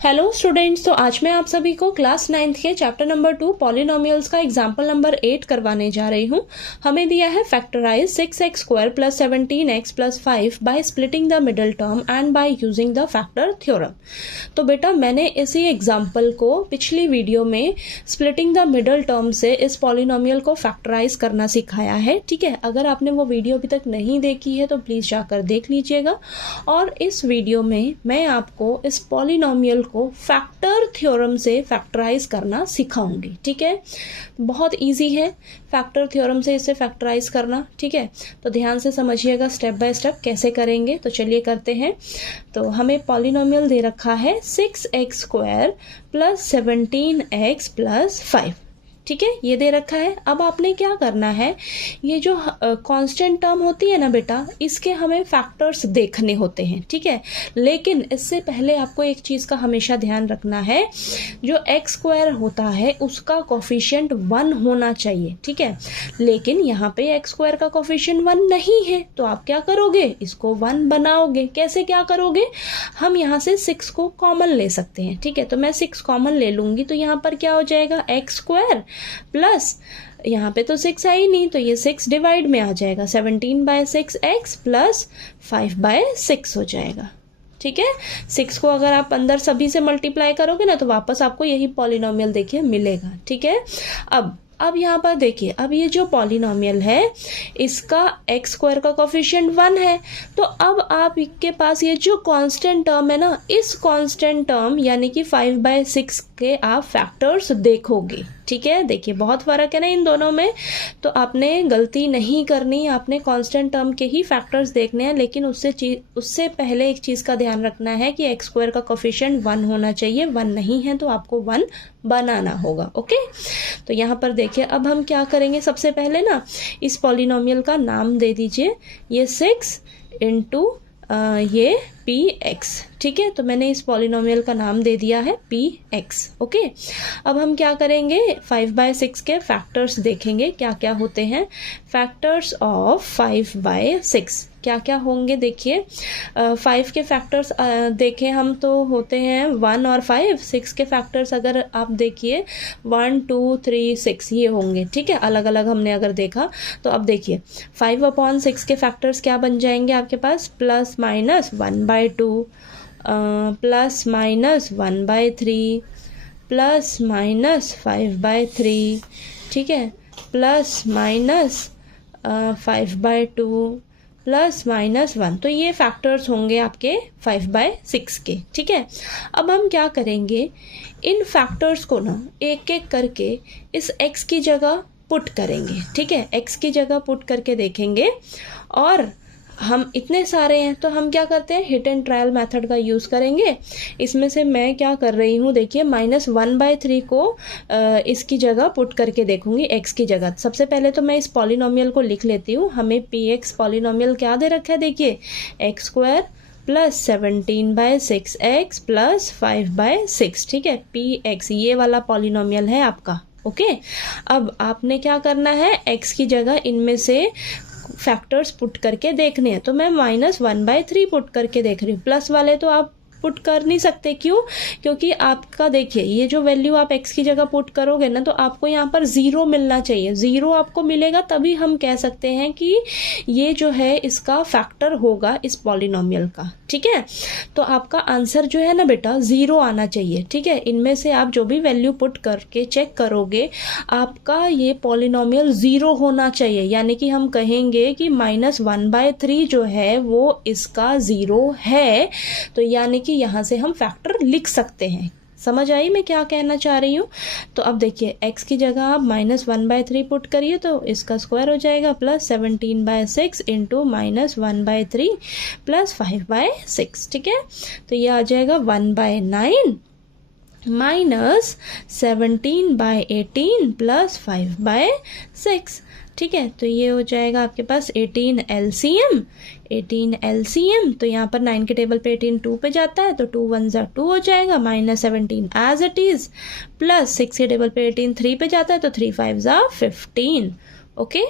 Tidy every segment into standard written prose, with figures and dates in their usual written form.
Hello students, तो आज मैं आप सभी को क्लास 9th के चैप्टर नंबर 2 पॉलिनोमियल्स का एग्जाम्पल नंबर 8 करवाने जा रही हूँ। हमें दिया है factorise 6x square plus 17x plus 5 by splitting the middle term and by using the factor theorem. तो बेटा मैंने इसी एग्जाम्पल को पिछली वीडियो में स्प्लिटिंग द मिडल टर्म से इस पॉलिनोमियल को फैक्टराइज करना सिखाया है। ठीक है, अगर आपने वो वीडियो अभी तक नहीं देखी है तो प्लीज़ जाकर देख लीजिएगा। और इस वीडियो में मैं आपको इस पॉलिनोमियल को फैक्टर थ्योरम से फैक्टराइज करना सिखाऊंगी। ठीक है, बहुत इजी है फैक्टर थ्योरम से इसे फैक्टराइज करना। ठीक है, तो ध्यान से समझिएगा स्टेप बाय स्टेप कैसे करेंगे। तो चलिए करते हैं। तो हमें पॉलिनोमियल दे रखा है 6x square plus 17x plus 5। ठीक है, ये दे रखा है। अब आपने क्या करना है, ये जो कांस्टेंट टर्म होती है ना बेटा, इसके हमें फैक्टर्स देखने होते हैं। ठीक है, लेकिन इससे पहले आपको एक चीज़ का हमेशा ध्यान रखना है, जो x स्क्वायर होता है उसका कोफिशिएंट 1 होना चाहिए। ठीक है, लेकिन यहाँ पे x स्क्वायर का कोफिशिएंट 1 नहीं है, तो आप क्या करोगे, इसको 1 बनाओगे। कैसे क्या करोगे, हम यहाँ से 6 को कॉमन ले सकते हैं। ठीक है, तो मैं 6 कॉमन ले लूँगी, तो यहाँ पर क्या हो जाएगा, x स्क्वायर प्लस यहाँ पे तो 6 है ही नहीं, तो ये 6 डिवाइड में आ जाएगा, 17/6x प्लस 5/6 हो जाएगा। ठीक है, 6 को अगर आप अंदर सभी से मल्टीप्लाई करोगे ना तो वापस आपको यही पॉलिनोमियल देखिए मिलेगा। ठीक है, अब यहाँ पर देखिए, अब ये जो पॉलिनोमियल है इसका x स्क्वायर का कोफिशिएंट 1 है, तो अब आप के पास ये जो कांस्टेंट टर्म है ना, इस कांस्टेंट टर्म यानी कि 5/6 के आप फैक्टर्स देखोगे। ठीक है, देखिए बहुत फर्क है ना इन दोनों में, तो आपने गलती नहीं करनी, आपने कांस्टेंट टर्म के ही फैक्टर्स देखने हैं। लेकिन उससे पहले एक चीज़ का ध्यान रखना है कि x स्क्वायर का कोफिशिएंट 1 होना चाहिए। 1 नहीं है तो आपको 1 बनाना होगा। ओके, तो यहाँ पर देखिए अब हम क्या करेंगे, सबसे पहले ना इस पॉलिनोमियल का नाम दे दीजिए, ये 6 इंटू ये px। ठीक है, तो मैंने इस पॉलिनोमियल का नाम दे दिया है px। ओके, अब हम क्या करेंगे, 5/6 के फैक्टर्स देखेंगे क्या क्या होते हैं। फैक्टर्स ऑफ 5/6 क्या क्या होंगे, देखिए 5 के फैक्टर्स देखें हम तो होते हैं 1 और 5। 6 के फैक्टर्स अगर आप देखिए 1 2 3 6 ये होंगे। ठीक है, अलग अलग हमने अगर देखा तो अब देखिए 5/6 के फैक्टर्स क्या बन जाएंगे आपके पास, plus minus 1/2 plus minus 1/3 plus minus 5/3। ठीक है, प्लस माइनस 5/2 प्लस माइनस 1। तो ये फैक्टर्स होंगे आपके 5/6 के। ठीक है, अब हम क्या करेंगे, इन फैक्टर्स को ना एक एक करके इस x की जगह पुट करेंगे। ठीक है, x की जगह पुट करके देखेंगे, और हम इतने सारे हैं तो हम क्या करते हैं, हिट एंड ट्रायल मेथड का यूज़ करेंगे। इसमें से मैं क्या कर रही हूँ, देखिए -1/3 को इसकी जगह पुट करके देखूंगी, x की जगह। सबसे पहले तो मैं इस पॉलिनोमियल को लिख लेती हूँ। हमें px पॉलिनोमियल क्या दे रखा है, देखिए x square plus 17/6x plus 5/6। ठीक है, px ये वाला पॉलिनोमियल है आपका। ओके, अब आपने क्या करना है, x की जगह इनमें से फैक्टर्स पुट करके देखने हैं। तो मैं -1/3 पुट करके देख रही हूँ। प्लस वाले तो आप पुट कर नहीं सकते, क्यों, क्योंकि आपका देखिए ये जो वैल्यू आप x की जगह पुट करोगे ना तो आपको यहाँ पर 0 मिलना चाहिए। 0 आपको मिलेगा तभी हम कह सकते हैं कि ये जो है इसका फैक्टर होगा इस पॉलिनोमियल का। ठीक है, तो आपका आंसर जो है ना बेटा 0 आना चाहिए। ठीक है, इनमें से आप जो भी वैल्यू पुट करके चेक करोगे आपका ये पॉलिनोमियल 0 होना चाहिए, यानी कि हम कहेंगे कि -1/3 जो है वो इसका 0 है। तो यानी कि यहाँ से हम फैक्टर लिख सकते हैं। समझ आई मैं क्या कहना चाह रही हूँ। तो अब देखिए x की जगह आप -1/3 पुट करिए तो इसका स्क्वायर हो जाएगा, प्लस 17/6 इंटू -1/3 प्लस 5/6। ठीक है, तो ये आ जाएगा 1/9 माइनस 17/18 प्लस 5/6। ठीक है, तो ये हो जाएगा आपके पास 18 LCM। तो यहाँ पर 9 के टेबल पे 18 2 पे जाता है, तो 2 1 ज़ा 2 हो जाएगा, minus 17 as it is, plus 6 के टेबल पे 18 3 पे जाता है, तो 3 5 ज़ा 15। ओके।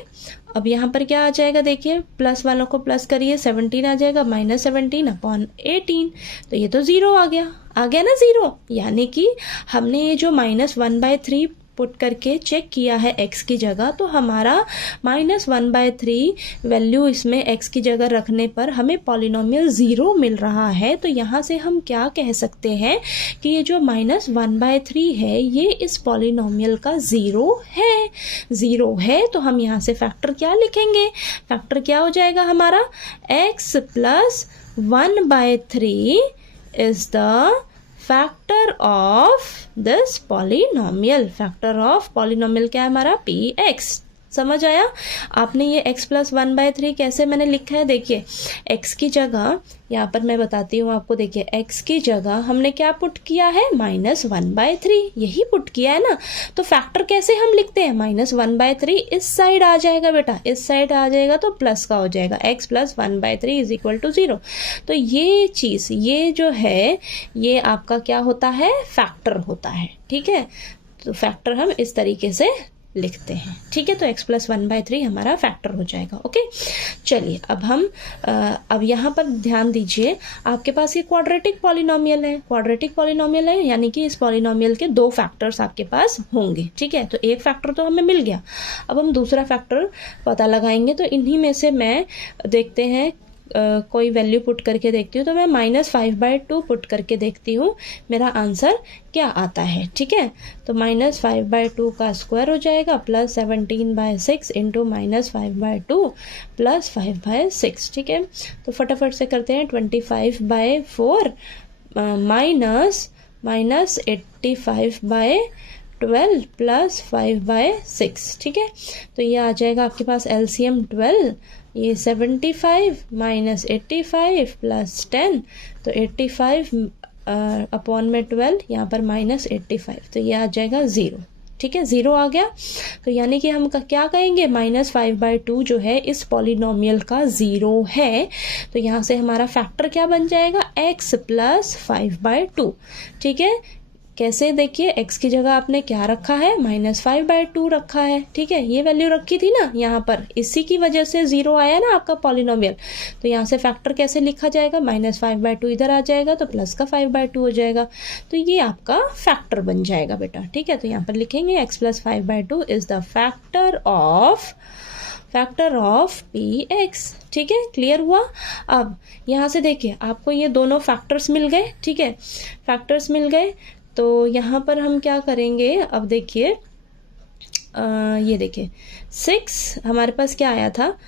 अब यहाँ पर क्या आ जाएगा देखिए, प्लस वालों को प्लस करिए, 17 आ जाएगा, -17/18, तो ये तो 0 आ गया ना 0। यानी कि हमने ये जो -1/3 पुट करके चेक किया है x की जगह, तो हमारा -1/3 वैल्यू इसमें x की जगह रखने पर हमें पॉलिनोमियल 0 मिल रहा है। तो यहाँ से हम क्या कह सकते हैं कि ये जो -1/3 है ये इस पॉलिनोमियल का 0 है। तो हम यहाँ से फैक्टर क्या लिखेंगे, फैक्टर क्या हो जाएगा हमारा, x + 1/3 is the factor of this polynomial. Factor of polynomial क्या है हमारा, px। समझ आया आपने ये x + 1/3 कैसे मैंने लिखा है, देखिए x की जगह, यहाँ पर मैं बताती हूँ आपको, देखिए x की जगह हमने क्या पुट किया है, -1/3, यही पुट किया है ना। तो फैक्टर कैसे हम लिखते हैं, -1/3 इस साइड आ जाएगा बेटा, इस साइड आ जाएगा तो प्लस का हो जाएगा, x + 1/3 = 0। तो ये चीज़, ये जो है ये आपका क्या होता है, फैक्टर होता है, ठीक है। तो फैक्टर हम इस तरीके से लिखते हैं, ठीक है। तो x + 1/3 हमारा फैक्टर हो जाएगा, ओके। चलिए अब हम अब यहाँ पर ध्यान दीजिए, आपके पास ये क्वाड्रेटिक पॉलिनोमियल है, यानी कि इस पॉलिनोमियल के 2 फैक्टर्स आपके पास होंगे, ठीक है। तो एक फैक्टर तो हमें मिल गया, अब हम दूसरा फैक्टर पता लगाएंगे। तो इन्हीं में से मैं देखते हैं कोई वैल्यू पुट करके देखती हूँ, तो मैं -5/2 पुट करके देखती हूँ मेरा आंसर क्या आता है, ठीक है। तो -5/2 का स्क्वायर हो जाएगा +17/6 इंटू -5/2 + 5/6, ठीक है। तो फटाफट से करते हैं, 25/4 -85/12 + 5/6, ठीक है। तो ये आ जाएगा आपके पास एलसीएम 12, ये 75 - 85 + 10, तो 85 अपॉन में 12, यहाँ पर -85, तो ये आ जाएगा 0, ठीक है, 0 आ गया। तो यानी कि हम क्या कहेंगे, -5/2 जो है इस पॉलिनोमियल का 0 है। तो यहाँ से हमारा फैक्टर क्या बन जाएगा, x + 5/2, ठीक है। कैसे, देखिए x की जगह आपने क्या रखा है, -5/2 रखा है, ठीक है। ये वैल्यू रखी थी ना यहाँ पर, इसी की वजह से 0 आया ना आपका पॉलिनोमियल। तो यहाँ से फैक्टर कैसे लिखा जाएगा, -5/2 इधर आ जाएगा तो प्लस का 5/2 हो जाएगा। तो ये आपका फैक्टर बन जाएगा बेटा, ठीक है। तो यहाँ पर लिखेंगे x + 5/2 is the factor of px, ठीक है। क्लियर हुआ। अब यहाँ से देखिए आपको ये दोनों फैक्टर्स मिल गए, ठीक है, फैक्टर्स मिल गए। तो यहाँ पर हम क्या करेंगे, अब देखिए ये देखिए 6 हमारे पास क्या आया था,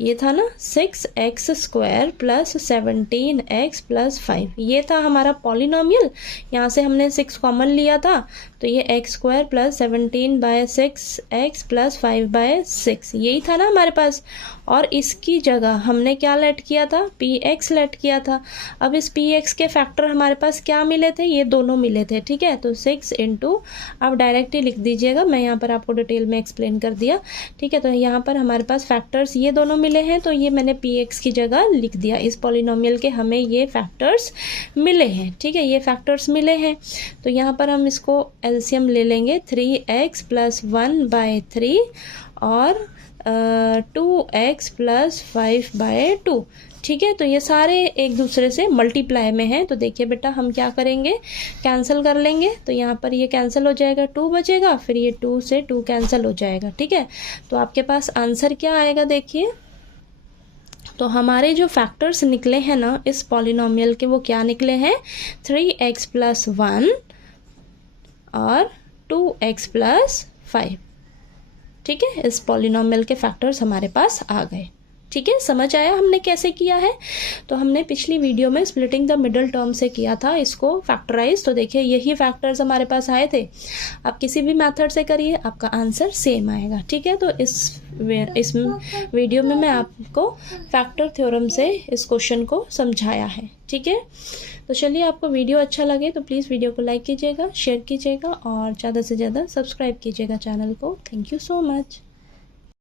ये था ना 6x² + 17x + 5, ये था हमारा पॉलिनोमियल। यहाँ से हमने 6 कॉमन लिया था, तो ये x² + 17/6x + 5/6, यही था ना हमारे पास। और इसकी जगह हमने क्या लेट किया था, px लेट किया था। अब इस px के फैक्टर हमारे पास क्या मिले थे, ये दोनों मिले थे, ठीक है। तो 6 इंटू, आप डायरेक्ट ही लिख दीजिएगा, मैं यहाँ पर आपको डिटेल में एक्सप्लेन कर दिया, ठीक है। तो यहाँ पर हमारे पास फैक्टर्स ये दोनों मिले हैं, तो ये मैंने px की जगह लिख दिया। इस पॉलिनोमियल के हमें ये फैक्टर्स मिले हैं, ठीक है, ये फैक्टर्स मिले हैं। तो यहाँ पर हम इसको एलसीएम ले लेंगे, 3x + 1/3 और 2x + 5/2, ठीक है। तो ये सारे एक दूसरे से मल्टीप्लाई में हैं। तो देखिए बेटा हम क्या करेंगे, कैंसिल कर लेंगे। तो यहाँ पर ये कैंसिल हो जाएगा, 2 बचेगा, फिर ये 2 से 2 कैंसिल हो जाएगा, ठीक है। तो आपके पास आंसर क्या आएगा, देखिए। तो हमारे जो फैक्टर्स निकले हैं ना इस पॉलिनोमियल के, वो क्या निकले हैं, 3x + 1 और 2x + 5, ठीक है। इस पॉलिनोमियल के फैक्टर्स हमारे पास आ गए, ठीक है। समझ आया हमने कैसे किया है। तो हमने पिछली वीडियो में स्प्लिटिंग द मिडल टर्म से किया था इसको फैक्टराइज। तो देखिए यही फैक्टर्स हमारे पास आए थे। आप किसी भी मेथड से करिए, आपका आंसर सेम आएगा, ठीक है। तो इस वीडियो में मैं आपको फैक्टर थ्योरम से इस क्वेश्चन को समझाया है, ठीक है। तो चलिए, आपको वीडियो अच्छा लगे तो प्लीज़ वीडियो को लाइक कीजिएगा, शेयर कीजिएगा और ज़्यादा से ज़्यादा सब्सक्राइब कीजिएगा चैनल को। Thank you so much.